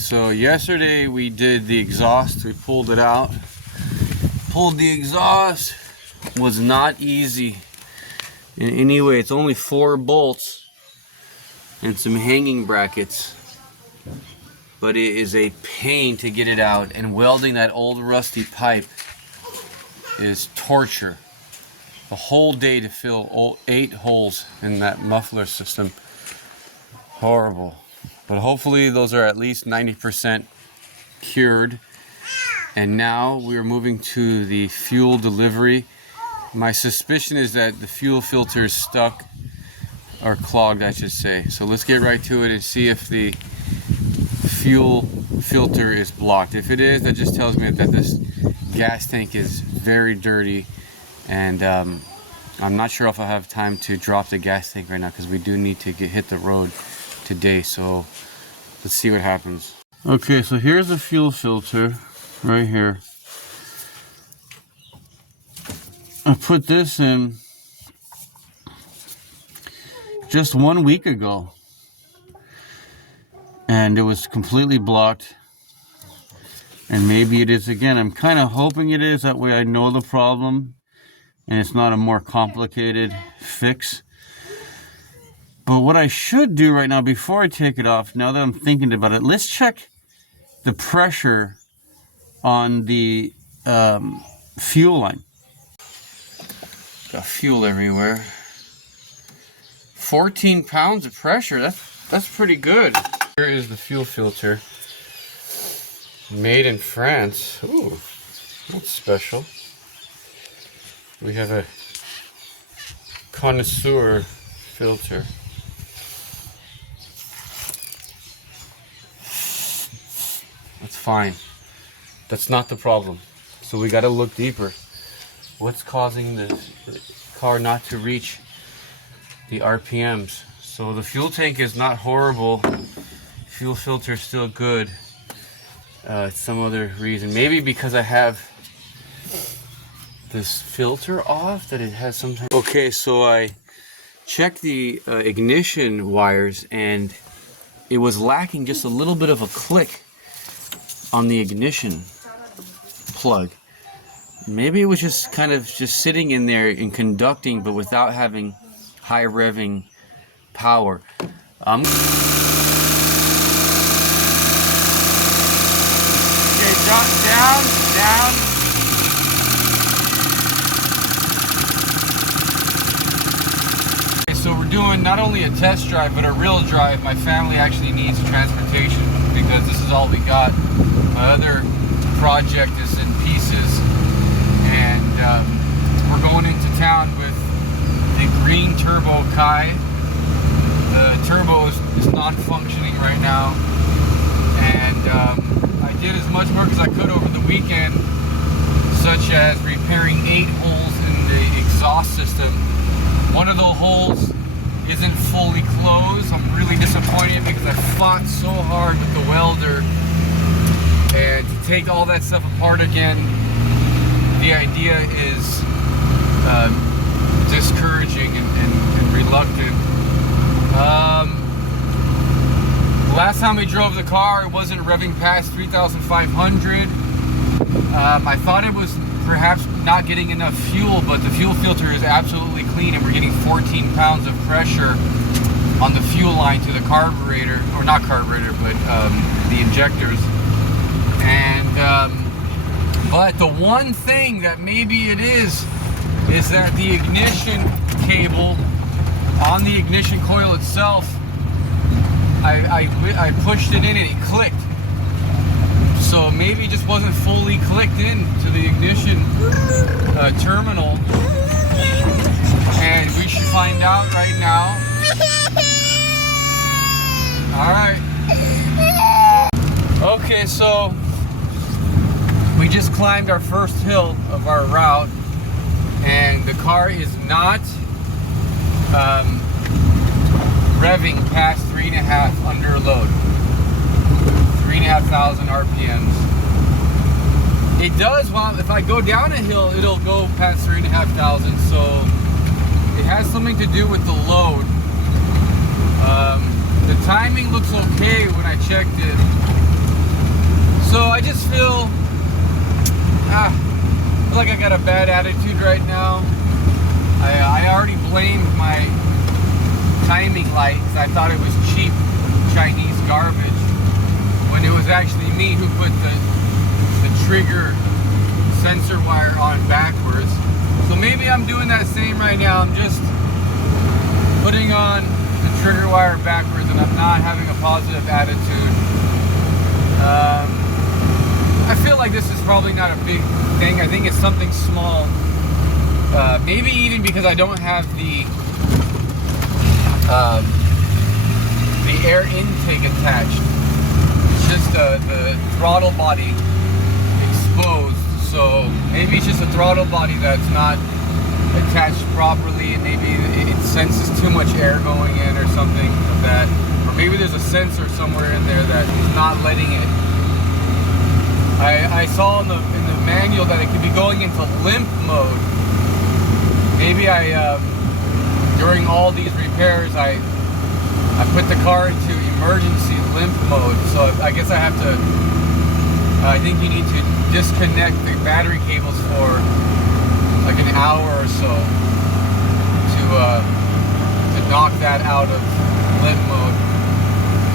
So yesterday we did the exhaust. We pulled it out. Pulled the exhaust. Was not easy. Anyway, it's only 4 bolts and some hanging brackets. But it is a pain to get it out, and welding that old rusty pipe is torture. The whole day to fill 8 holes in that muffler system. Horrible. But hopefully those are at least 90% cured. And now we're moving to the fuel delivery. My suspicion is that the fuel filter is stuck, or clogged I should say. So let's get right to it and see if the fuel filter is blocked. If it is, that just tells me that this gas tank is very dirty, and I'm not sure if I have time to drop the gas tank right now because we do need to hit the road today. So let's see what happens. Okay, so here's the fuel filter right here. I put this in just 1 week ago, and it was completely blocked. And maybe it is again. I'm kind of hoping it is. That way I know the problem and it's not a more complicated fix. But what I should do right now before I take it off, now that I'm thinking about it, let's check the pressure on the fuel line. Got fuel everywhere. 14 pounds of pressure. That's pretty good. Here is the fuel filter. Made in France. Ooh, that's special. We have a connoisseur filter. That's fine. That's not the problem. So we got to look deeper. What's causing the car not to reach the RPMs? So the fuel tank is not horrible. Fuel filter is still good. It's some other reason. Maybe because I have this filter off, that it has some type. Okay, so I checked the ignition wires, and it was lacking just a little bit of a click on the ignition plug. Maybe it was just kind of just sitting in there and conducting, but without having high revving power. Down. Okay, so we're doing not only a test drive, but a real drive. My family actually needs transportation because this is all we got. My other project is in pieces, and we're going into town with the green Turbo KEI. The turbo is not functioning right now, and I did as much work as I could over the weekend, such as repairing 8 holes in the exhaust system. One of the holes isn't fully closed. I'm really disappointed because I fought so hard with the welder, and to take all that stuff apart again, the idea is discouraging and reluctant. Last time we drove the car, it wasn't revving past 3,500. I thought it was perhaps not getting enough fuel, but the fuel filter is absolutely clean, and we're getting 14 pounds of pressure on the fuel line to the carburetor, or not carburetor, but the injectors. And but the one thing that maybe it is that the ignition cable on the ignition coil itself, I pushed it in and it clicked. So maybe it just wasn't fully clicked in to the ignition terminal. And we should find out right now. Alright. Okay, so we just climbed our first hill of our route, and the car is not revving past 3.5 under load. 3,500 RPMs. It does, well, if I go down a hill, it'll go past 3,500, so it has something to do with the load. The timing looks okay when I checked it. feel like I got a bad attitude right now. I already blamed my timing light because I thought it was cheap Chinese garbage, when it was actually me who put the trigger sensor wire on backwards. So maybe I'm doing that same right now. I'm just putting on the trigger wire backwards and I'm not having a positive attitude. I feel like this is probably not a big thing. I think it's something small. Maybe even because I don't have the air intake attached. It's just the throttle body exposed. So maybe it's just a throttle body that's not attached properly, and maybe it senses too much air going in or something of that. Or maybe there's a sensor somewhere in there that is not letting it. I saw in the manual that it could be going into limp mode. Maybe during all these repairs, I put the car into emergency limp mode. So I guess I have to, I think you need to disconnect the battery cables for like an hour or so to knock that out of limp mode.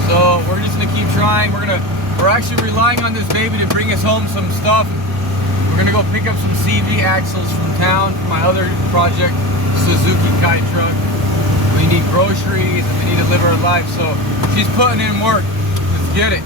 So we're just gonna keep trying. We're actually relying on this baby to bring us home some stuff. We're gonna go pick up some CV axles from town for my other project, Suzuki KEI truck. We need groceries and we need to live our life, so she's putting in work. Let's get it.